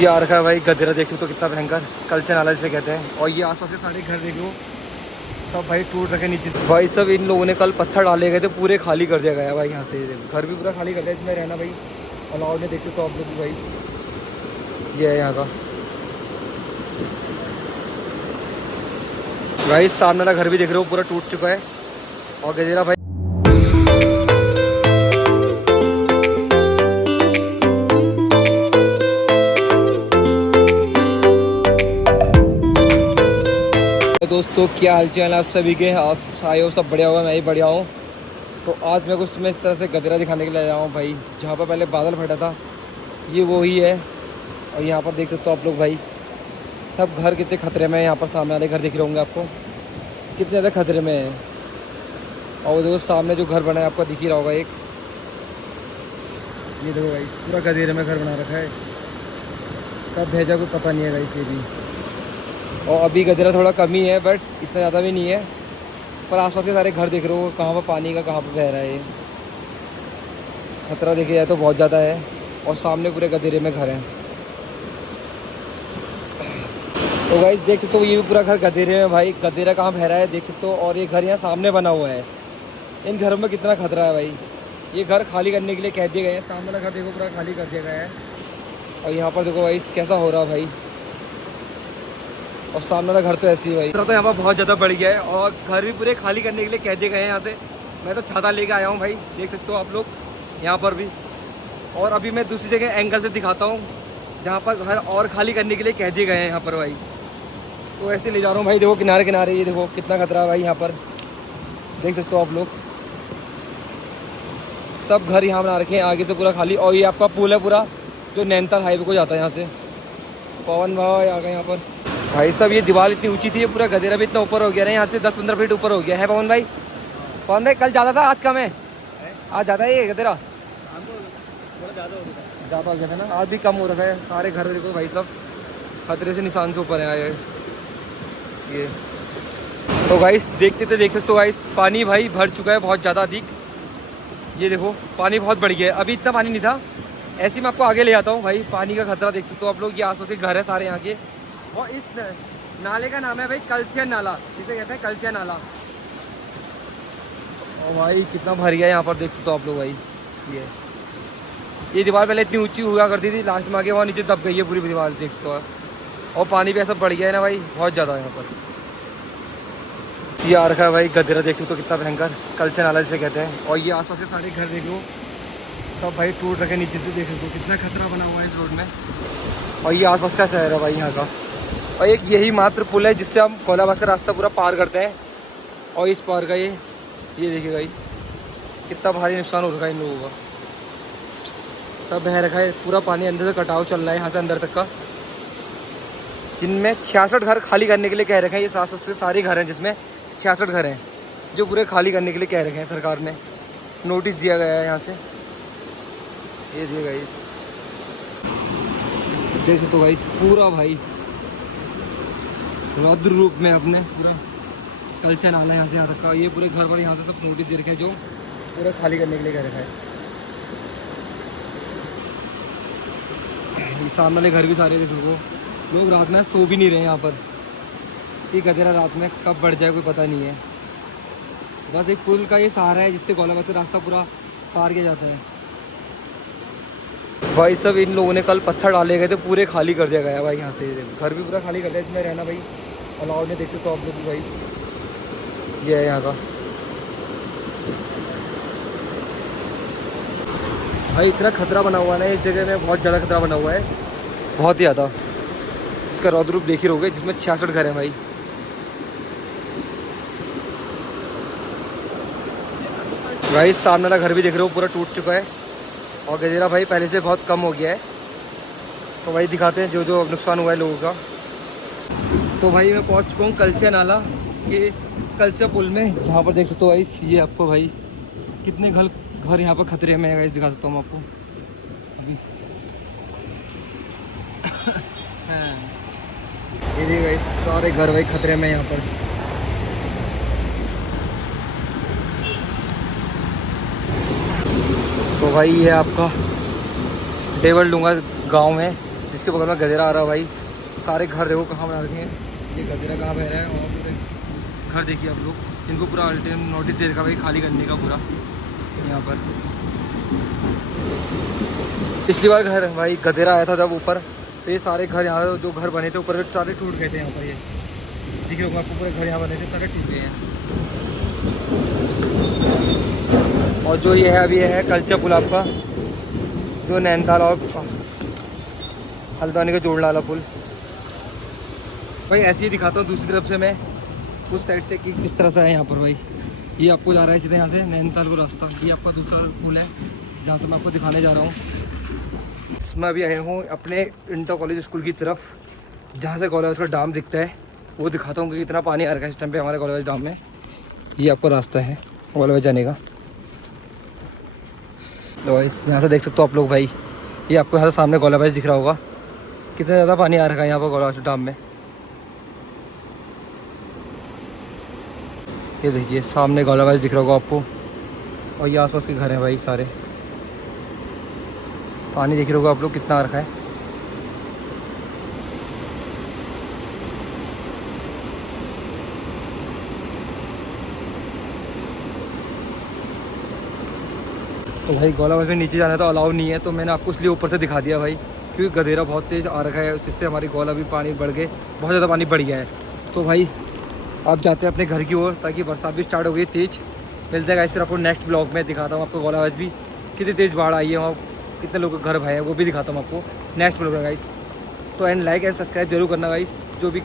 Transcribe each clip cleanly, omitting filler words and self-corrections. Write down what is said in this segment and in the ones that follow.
ये आ रखा है भाई गदेरा, देख सकते हो कितना भयंकर, कल से नाला जिसे कहते हैं। और ये आसपास के सारे घर देख लो, सब भाई टूट रखे नीचे भाई। सब इन लोगों ने कल पत्थर डाले गए थे, पूरे खाली कर दिया गया भाई। यहाँ से घर भी पूरा खाली कर दिया, इसमें रहना भाई अलाउड नहीं, देख सकते हो आप लोग भी भाई। ये है यहाँ का भाई, सामने वाला घर भी देख रहे हो पूरा टूट चुका है। और गदेरा भाई दोस्तों, क्या हाल चाल आप सभी के, आप आए हो सब बढ़िया होगा, मैं ही बढ़िया हूँ। तो आज मैं कुछ तुम्हें इस तरह से गदेरा दिखाने के लिए आया हूँ भाई। जहाँ पर पहले बादल फटा था, ये वो ही है। और यहाँ पर देख सकते हो आप लोग भाई, सब घर कितने खतरे में है। यहाँ पर सामने वाले घर दिख रहे होंगे आपको, कितने ज़्यादा खतरे में है। और वो देखो सामने जो घर बना है आपको दिख ही रहा होगा एक, ये देखो भाई पूरा गदेरे में घर बना रखा है। कब भेजा कोई पता नहीं है भाई ये भी। और अभी गदेरा थोड़ा कम ही है, बट इतना ज़्यादा भी नहीं है। पर आसपास के सारे घर देख रहे हो, कहाँ पर पानी का कहाँ पर बह रहा है। ये खतरा देखा जाए तो बहुत ज़्यादा है। और सामने पूरे गदेरे में घर हैं। तो भाई देख सकते हो ये भी पूरा घर गदेरे में भाई, गदेरा कहाँ बह रहा है देख सकते हो। और ये घर यहाँ सामने बना हुआ है। इन घरों में कितना खतरा है भाई। ये घर खाली करने के लिए कह दिए गए हैं। सामने वाला घर देखो पूरा खाली कर दिया गया है। और यहाँ पर देखो भाई कैसा हो रहा है भाई। और सामने वाला घर तो ऐसे ही भाई, तो यहाँ पर बहुत ज़्यादा बढ़ गया है। और घर भी पूरे खाली करने के लिए कह दिए गए हैं यहाँ से। मैं तो छाता लेके आया हूँ भाई, देख सकते हो आप लोग यहाँ पर भी। और अभी मैं दूसरी जगह एंगल से दिखाता हूँ, जहाँ पर घर और खाली करने के लिए कह दिए गए हैं यहाँ पर भाई। तो ऐसे ले जा रहा हूँ भाई, देखो किनारे किनारे, ये देखो कितना खतरा है भाई। यहाँ पर देख सकते हो आप लोग, सब घर यहाँ बना रखे हैं आगे से पूरा खाली। और ये आपका पुल है पूरा, जो नैनीताल हाईवे को जाता है यहाँ से। पवन भाई आ गए यहाँ पर भाई। सब ये दीवार इतनी ऊंची थी, ये पूरा गदेरा भी इतना ऊपर हो गया है, यहाँ से 10-15 फीट ऊपर हो गया है। पवन भाई, पवन भाई कल ज़्यादा था आज कम है? आज ज़्यादा है ये गदेरा, ज़्यादा हो गया था ना, आज भी कम हो रखा है। सारे घर देखो भाई, सब खतरे से निशान से ऊपर है ये। तो गाइस देखते थे, देख सकते हो गाइस, पानी भाई भर चुका है बहुत ज़्यादा अधिक। ये देखो पानी बहुत बढ़ गया है, अभी इतना पानी नहीं था। ऐसे ही मैं आपको आगे ले जाता हूँ भाई। पानी का खतरा देख सकते हो आप लोग, ये आसपास के घर है सारे यहाँ के। और इस नाले का नाम है भाई कलसिया नाला, जिसे कहते हैं कलसिया नाला। और भाई कितना भर गया है यहाँ पर, देख सकते हो आप लोग भाई। ये दीवार पहले इतनी ऊंची हुआ करती थी, लास्ट में आके वहाँ नीचे दब गई है पूरी दीवार, देख सकते हो। और पानी भी ऐसा बढ़ गया है ना भाई, बहुत ज़्यादा यहाँ पर। ये आ रखा है भाई गदेरा, देख सकते हो कितना भयंकर, कलसिया नाला जिसे कहते हैं। और ये आसपास के सारे घर देख लो, सब भाई टूट रखे नीचे से, देख सकते हो कितना खतरा बना हुआ है इस रोड में। और ये आसपास का शहर है भाई यहाँ का। और एक यही मात्र पुल है जिससे हम कोलाबास का रास्ता पूरा पार करते हैं। और इस पार का ये देखिएगा इस, कितना भारी नुकसान हो रखा है इन लोगों का। सब बह रखा है, पूरा पानी अंदर से कटाव चल रहा है यहाँ से अंदर तक का। जिनमें 66 घर खाली करने के लिए कह रखे हैं। ये 700 से सारे घर हैं, जिसमें 66 घर हैं जो पूरे खाली करने के लिए कह रखे हैं। सरकार ने नोटिस दिया गया है यहाँ से, ये दिएगा इस, देख सकते हो भाई पूरा भाई रौद्र रूप में अपने पूरा कलसिया नाला यहाँ से यहाँ तक का। ये पूरे घर पर यहाँ से सब नोटिस दे रखे हैं, जो पूरा खाली करने के लिए कह रखा है। ये सामने वाले घर भी सारे देखो, लोग रात में सो भी नहीं रहे यहाँ पर। ये गदेरा रात में कब बढ़ जाए कोई पता नहीं है। बस एक पुल का ये सहारा है जिससे कोलाबास का रास्ता पूरा पार किया जाता है भाई। सब इन लोगों ने कल पत्थर डाले गए थे, पूरे खाली कर दिया गया भाई। यहाँ से घर भी पूरा खाली कर दिया, इसमें रहना भाई अलाउड नहीं, देख सकते हो आप लोग भाई। ये है यहाँ का भाई, इतना खतरा बना हुआ है ना इस जगह में, बहुत ज़्यादा खतरा बना हुआ है, बहुत ही ज़्यादा। इसका रौद्र रूप देख ही रहोगे, जिसमें 66 घर हैं भाई। भाई सामने वाला घर भी देख रहे हो पूरा टूट चुका है। और गदेरा भाई पहले से बहुत कम हो गया है। तो भाई दिखाते हैं जो जो नुकसान हुआ है लोगों का। तो भाई मैं पहुंच चुका हूँ कलसिया नाला के कलसिया पुल में, जहाँ पर देख सकते हो भाई ये आपको भाई कितने घर यहाँ पर खतरे में है गाइस, दिखा सकता हूँ मैं आपको अभी। ये देखिए गाइस सारे घर भाई खतरे में यहाँ पर। तो भाई ये आपका डेवल डूंगा गांव है, जिसके बगल में गदेरा आ रहा है भाई। सारे घर देखो कहाँ बना रखे हैं, ये गदेरा कहाँ बह रहा है, और पूरे घर देखिए आप लोग, जिनको पूरा अल्टीमेट नोटिस दे रखा भाई खाली करने का पूरा यहाँ पर। पिछली बार घर भाई गदेरा आया था जब ऊपर, तो ये सारे घर यहाँ जो घर बने थे ऊपर सारे टूट गए थे। यहाँ पर ये देखिए आपको पूरे घर यहाँ बने थे सारे टूट गए हैं। और जो ये है अभी ये है कलचा पुल आपका, जो नैनीताल और हल्द्वानी का जोड़ने वाला पुल। भाई ऐसे ही दिखाता हूँ दूसरी तरफ से मैं उस साइड से कि किस तरह से है यहाँ पर भाई। ये आपको जा रहा है सीधे यहाँ से नैनीताल को रास्ता। ये आपका दूसरा पुल है जहाँ से मैं आपको दिखाने जा रहा हूँ। मैं अभी आया हूँ अपने इंटर कॉलेज स्कूल की तरफ, जहाँ से कॉलेज का डैम दिखता है, वो दिखाता हूँ कि कितना पानी आ रखा है इस टाइम पे हमारे कॉलेज डैम में। ये आपका रास्ता है कॉलेज जाने का। तो यहाँ से देख सकते हो आप लोग भाई, ये आपको यहाँ से सामने कॉलेज दिख रहा होगा, कितना ज़्यादा पानी आ रखा है यहाँ पर कॉलेज डैम में। ये देखिए सामने कॉलेज दिख रहा होगा आपको, और ये आसपास के घर हैं भाई सारे। पानी देख रहे होगा आप लोग कितना आ रखा है। तो भाई गोलाबाज में नीचे जाना तो अलाउ नहीं है, तो मैंने आपको इसलिए ऊपर से दिखा दिया भाई, क्योंकि गदेरा बहुत तेज़ आ रखा है, उससे हमारी गोला भी पानी बढ़ गए, बहुत ज़्यादा पानी बढ़ गया है। तो भाई आप जाते हैं अपने घर की ओर, ताकि बरसात भी स्टार्ट हो गई तेज़। मिलते हैं गाइस फिर आपको नेक्स्ट ब्लॉग में, दिखाता हूँ आपको गोलाबाज भी कितनी तेज़ बाढ़ आई है, वहाँ कितने लोगों के घर भाई है वो भी दिखाता हूँ आपको नेक्स्ट ब्लॉग में गाइस। तो एंड लाइक एंड सब्सक्राइब जरूर करना गाइस, जो भी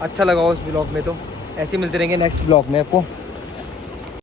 अच्छा लगा हो उस ब्लॉग में। तो ऐसे ही मिलते रहेंगे नेक्स्ट ब्लॉग में आपको।